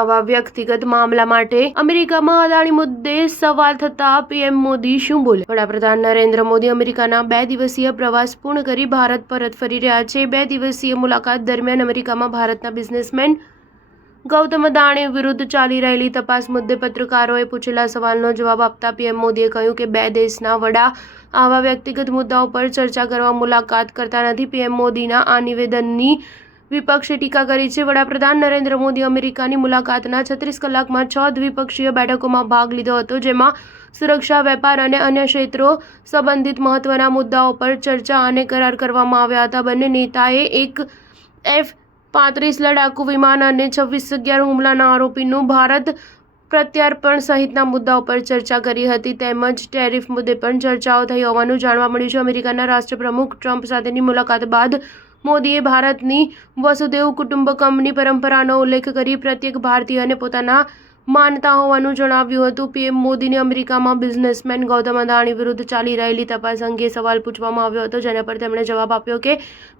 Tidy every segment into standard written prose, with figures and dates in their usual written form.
આવા વ્યક્તિગત મામલા માટે અમેરિકામાં અદાણી મુદ્દે સવાલ થતા પીએમ મોદી શું બોલે? વડાપ્રધાન નરેન્દ્ર મોદી અમેરિકાના 2 દિવસીય પ્રવાસ પૂર્ણ કરી ભારત પરત ફરી રહ્યા છે। 2 દિવસીય મુલાકાત દરમિયાન અમેરિકામાં ભારતના બિઝનેસમેન ગૌતમ અદાણી વિરુદ્ધ ચાલી રહેલી તપાસ મુદ્દે પત્રકારોએ પૂછેલા સવાલનો જવાબ આપતા પીએમ મોદીએ કહ્યું કે 2 દેશના વડા આવા વ્યક્તિગત મુદ્દાઓ પર ચર્ચા કરવા મુલાકાત કરતા નથી। પીએમ મોદીના આ નિવેદનની વિપક્ષે ટીકા કરી છે। વડાપ્રધાન નરેન્દ્ર મોદી અમેરિકાની મુલાકાતના 36 કલાકમાં 6 દ્વિપક્ષીય બેઠકોમાં ભાગ લીધો હતો, જેમાં સુરક્ષા, વેપાર અને અન્ય ક્ષેત્રો સંબંધિત મહત્વના મુદ્દાઓ પર ચર્ચા અને કરાર કરવામાં આવ્યા હતા। બંને નેતાએ એક F-35 લડાકુ વિમાન અને 26/11 હુમલાના આરોપીનું ભારત પ્રત્યાર્પણ સહિતના મુદ્દાઓ પર ચર્ચા કરી હતી, તેમજ ટેરિફ મુદ્દે પણ ચર્ચાઓ થઈ હોવાનું જાણવા મળ્યું છે। અમેરિકાના રાષ્ટ્રપ્રમુખ ટ્રમ્પ સાથેની મુલાકાત બાદ મોદીએ ભારતની વસુદેવ કુટુંબકમની પરંપરાનો ઉલ્લેખ કરી પ્રત્યેક ભારતીયને પોતાના માનતા હોવાનું જણાવ્યું હતું। પીએમ મોદીને અમેરિકામાં બિઝનેસમેન ગૌતમ અદાણી વિરુદ્ધ ચાલી રહેલી તપાસ અંગે સવાલ પૂછવામાં આવ્યો હતો, જેના પર તેમણે જવાબ આપ્યો કે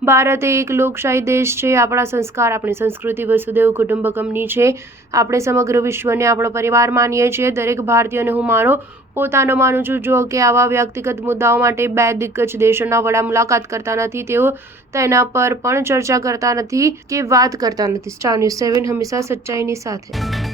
ભારત એક લોકશાહી દેશ છે। આપણા સંસ્કાર, આપણી સંસ્કૃતિ વસુદેવ કુટુંબકમની છે। આપણે સમગ્ર વિશ્વને આપણો પરિવાર માનીએ છીએ। દરેક ભારતીયને હું મારો પોતાનો માનું છું। જો કે આવા વ્યક્તિગત મુદ્દાઓ માટે 2 દિગ્ગજ દેશોના વડા મુલાકાત કરતા નથી, તેઓ તેના પર પણ ચર્ચા કરતા નથી કે વાત કરતા નથી। સ્ટાર ન્યૂઝ 7 હંમેશા સચ્ચાઈની સાથે।